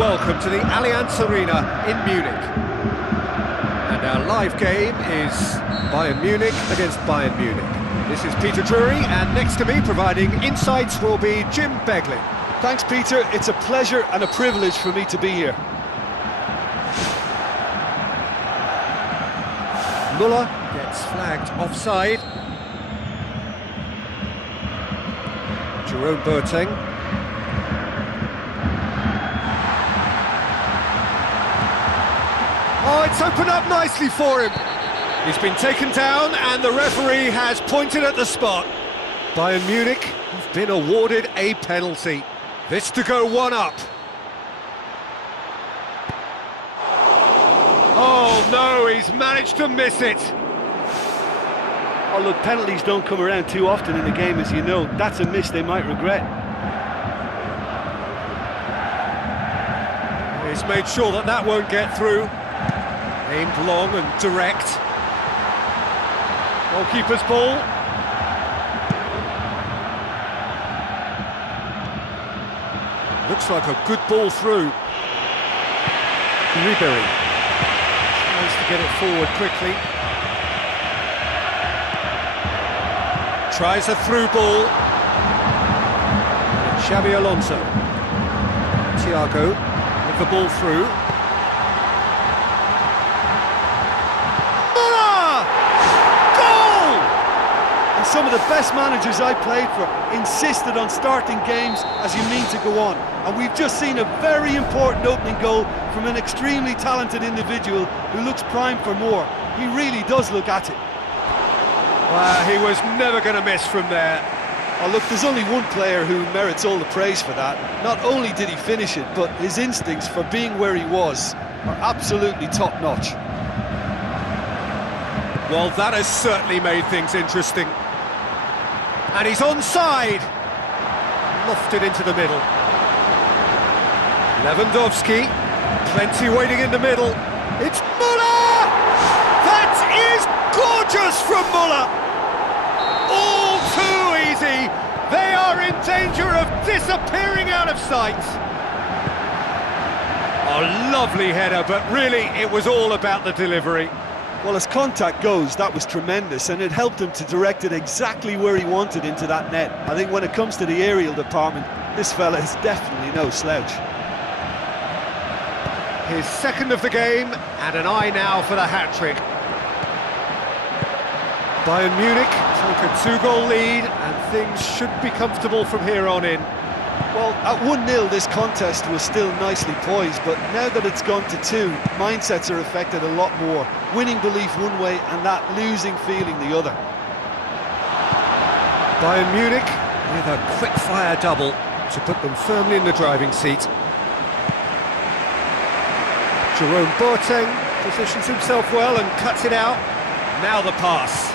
welcome to the Allianz Arena in Munich. And our live game is Bayern Munich against Bayern Munich. This is Peter Drury, and next to me providing insights will be Jim Beglin. Thanks, Peter. It's a pleasure and a privilege for me to be here. Müller gets flagged offside. Jerome Boateng. Oh, it's opened up nicely for him. He's been taken down and the referee has pointed at the spot. Bayern Munich have been awarded a penalty. This to go one up. Oh no, he's managed to miss it. Oh look, penalties don't come around too often in the game, as you know. That's a miss they might regret. He's made sure that that won't get through. Aimed long and direct. Goalkeeper's ball. Looks like a good ball through. Ribery tries to get it forward quickly. Tries a through ball. And Xabi Alonso. Thiago with the ball through. Some of the best managers I played for insisted on starting games as you mean to go on. And we've just seen a very important opening goal from an extremely talented individual who looks primed for more. He really does look at it. Well, he was never going to miss from there. Oh, look, there's only one player who merits all the praise for that. Not only did he finish it, but his instincts for being where he was are absolutely top-notch. Well, that has certainly made things interesting. And he's onside. Lofted into the middle. Lewandowski, plenty waiting in the middle. It's Müller! That is gorgeous from Müller! All too easy. They are in danger of disappearing out of sight. A lovely header, but really it was all about the delivery. Well, as contact goes, that was tremendous, and it helped him to direct it exactly where he wanted into that net. I think when it comes to the aerial department, this fella is definitely no slouch. His second of the game, and an eye now for the hat-trick. Bayern Munich take a 2-goal lead, and things should be comfortable from here on in. Well, at 1-0 this contest was still nicely poised, but now that it's gone to 2, mindsets are affected a lot more. Winning belief one way and that losing feeling the other. Bayern Munich with a quick-fire double to put them firmly in the driving seat. Jerome Boateng positions himself well and cuts it out. Now the pass.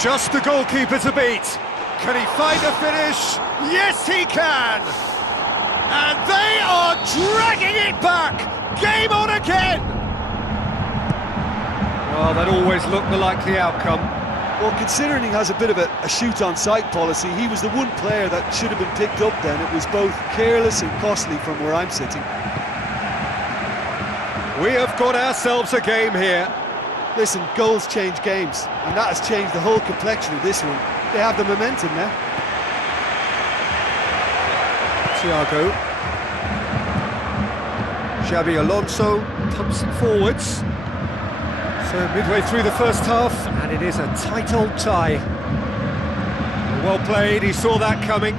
Just the goalkeeper to beat. Can he find a finish? Yes, he can! And they are dragging it back! Game on again! Well, that always looked the likely outcome. Well, considering he has a bit of a shoot-on-sight policy, he was the one player that should have been picked up then. It was both careless and costly from where I'm sitting. We have got ourselves a game here. Listen, goals change games, and that has changed the whole complexion of this one. They have the momentum now. Thiago. Xabi Alonso pumps it forwards. So midway through the first half, and it is a tight old tie. Well played, he saw that coming.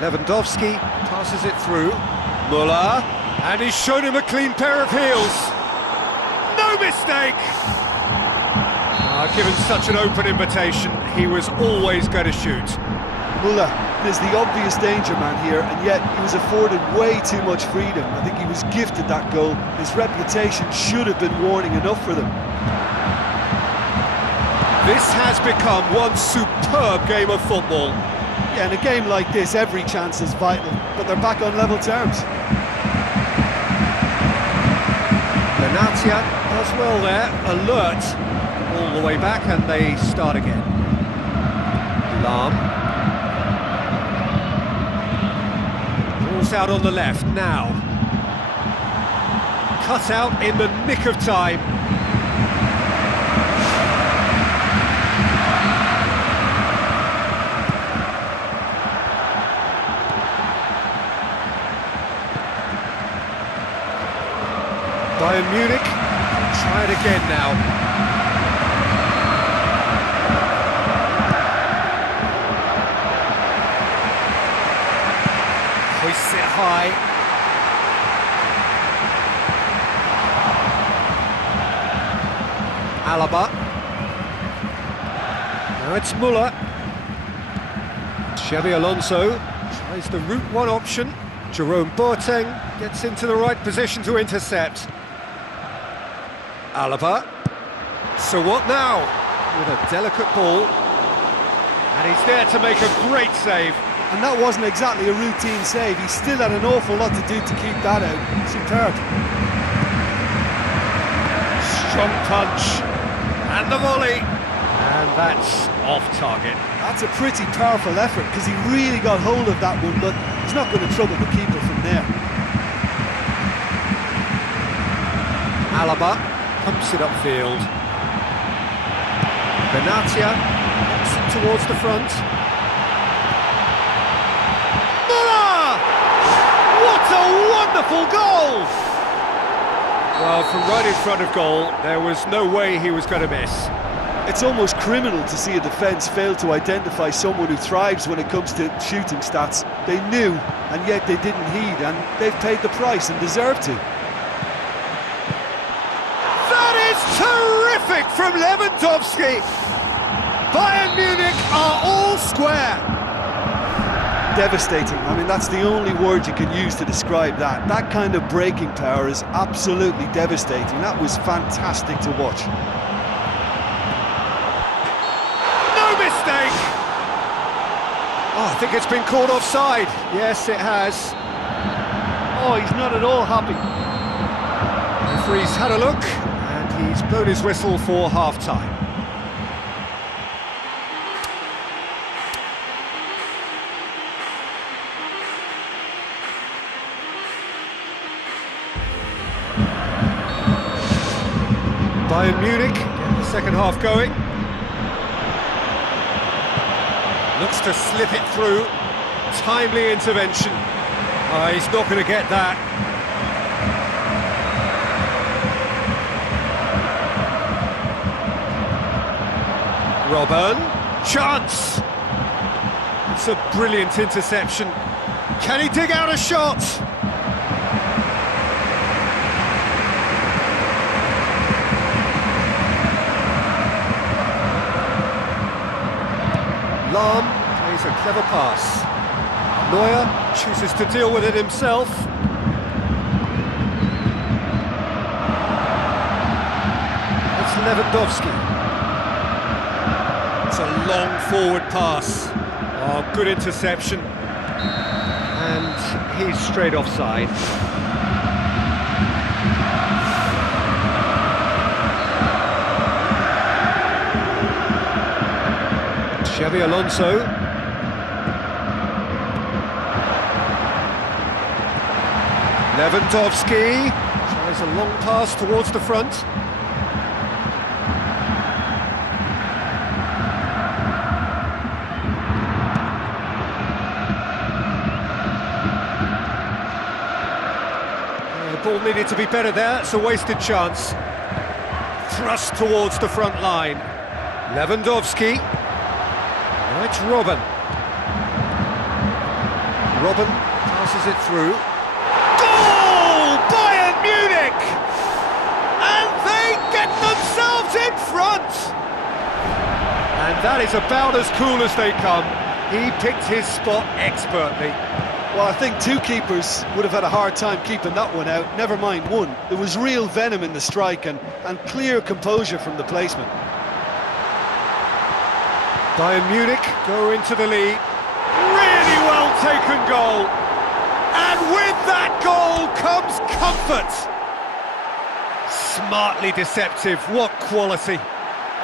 Lewandowski passes it through. Müller, and he's shown him a clean pair of heels. No mistake! Given such an open invitation, he was always going to shoot. Müller is the obvious danger man here, and yet he was afforded way too much freedom. I think he was gifted that goal. His reputation should have been warning enough for them. This has become one superb game of football. Yeah, in a game like this, every chance is vital, but they're back on level terms. Benatia does well there, alert. All the way back, and they start again. Lahm. Cross out on the left, now. Cut out in the nick of time. Bayern Munich, try it again now. Hoists it high. Alaba. Now it's Muller. Xabi Alonso tries the route one option. Jerome Boateng gets into the right position to intercept. Alaba. So what now? With a delicate ball. And he's there to make a great save. And that wasn't exactly a routine save. He still had an awful lot to do to keep that out. Superb. Strong punch. And the volley. And that's off target. That's a pretty powerful effort because he really got hold of that one, but he's not going to trouble the keeper from there. Alaba pumps it upfield. Benatia gets it towards the front. Muller! What a wonderful goal! Well, from right in front of goal, there was no way he was going to miss. It's almost criminal to see a defence fail to identify someone who thrives when it comes to shooting stats. They knew, and yet they didn't heed, and they've paid the price and deserve to. That is terrific from Lewandowski! Bayern Munich are all square! Devastating. I mean, that's the only word you can use to describe that. That kind of breaking power is absolutely devastating. That was fantastic to watch. Mistake! Oh, I think it's been called offside. Yes, it has. Oh, he's not at all happy. The referee's had a look, and he's blown his whistle for half-time. Bayern Munich get the second half going. Looks to slip it through. Timely intervention. He's not going to get that. Robben. Chance! It's a brilliant interception. Can he dig out a shot? Lahm plays a clever pass. Neuer chooses to deal with it himself. It's Lewandowski. It's a long forward pass. Oh, good interception. And he's straight offside. Xabi Alonso. Lewandowski tries a long pass towards the front. The ball needed to be better there, it's a wasted chance. Thrust towards the front line. Lewandowski. Now it's Robben. Robben passes it through. Goal! Bayern Munich! And they get themselves in front! And that is about as cool as they come. He picked his spot expertly. Well, I think two keepers would have had a hard time keeping that one out, never mind one. There was real venom in the strike and clear composure from the placement. Bayern Munich go into the lead. Really well taken goal. And with that goal comes comfort. Smartly deceptive, what quality.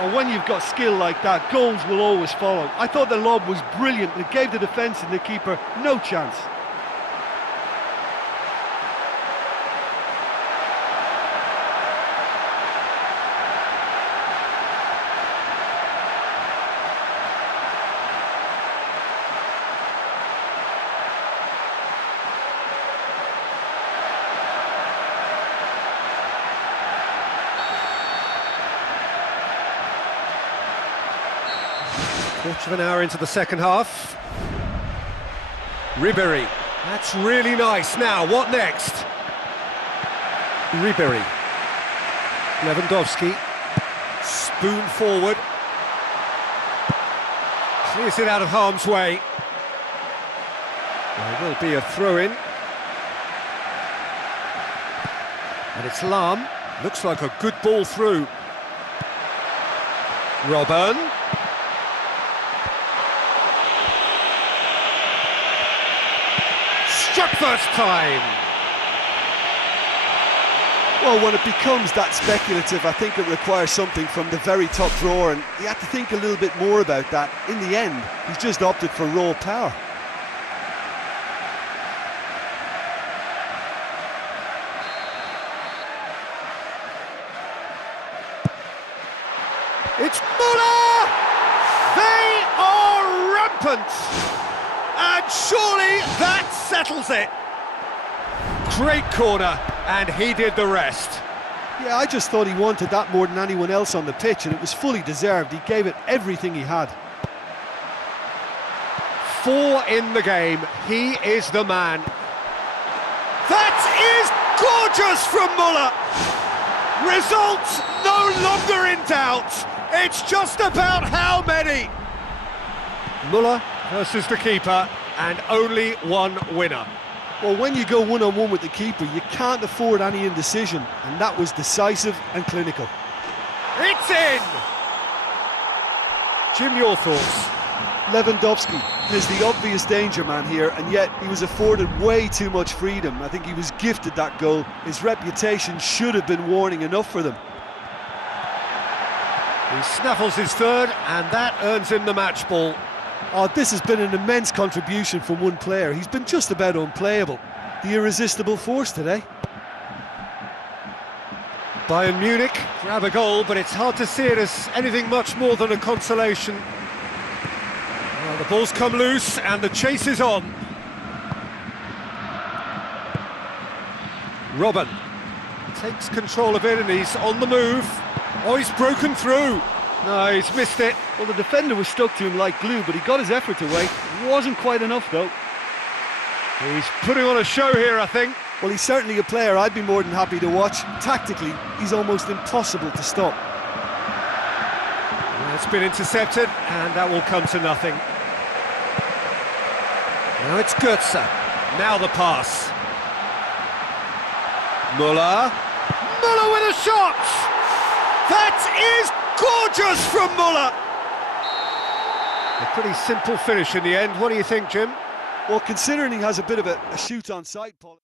And when you've got skill like that, goals will always follow. I thought the lob was brilliant. It gave the defence and the keeper no chance. Quarter of an hour into the second half. Ribéry. That's really nice. Now, what next? Ribéry. Lewandowski. Spoon forward. Clears it out of harm's way. There will be a throw-in. And it's Lahm. Looks like a good ball through. Robben. Struck first time. Well, when it becomes that speculative, I think it requires something from the very top drawer, and you have to think a little bit more about that. In the end, he's just opted for raw power. It's Muller! They are rampant! And surely that settles it. Great corner, and he did the rest. Yeah, I just thought he wanted that more than anyone else on the pitch, and it was fully deserved. He gave it everything he had. 4 in the game. He is the man. That is gorgeous from Muller. Result no longer in doubt. It's just about how many. Muller versus the keeper, and only one winner. Well, when you go one-on-one with the keeper, you can't afford any indecision, and that was decisive and clinical. It's in! Jim, your thoughts? Lewandowski is the obvious danger man here, and yet he was afforded way too much freedom. I think he was gifted that goal. His reputation should have been warning enough for them. He snaffles his third, and that earns him the match ball. Oh, this has been an immense contribution from one player. He's been just about unplayable. The irresistible force today. Bayern Munich grab a goal, but it's hard to see it as anything much more than a consolation. Well, the ball's come loose, and the chase is on. Robben takes control of it, and he's on the move. Oh, he's broken through. No, he's missed it. Well, the defender was stuck to him like glue, but he got his effort away. Wasn't quite enough, though. He's putting on a show here, I think. Well, he's certainly a player I'd be more than happy to watch. Tactically, he's almost impossible to stop. It's been intercepted, and that will come to nothing. Now it's Götze. Now the pass. Muller. Muller with a shot! That is gorgeous from Muller! A pretty simple finish in the end. What do you think, Jim? Well, considering he has a bit of a shoot on sight, Paul.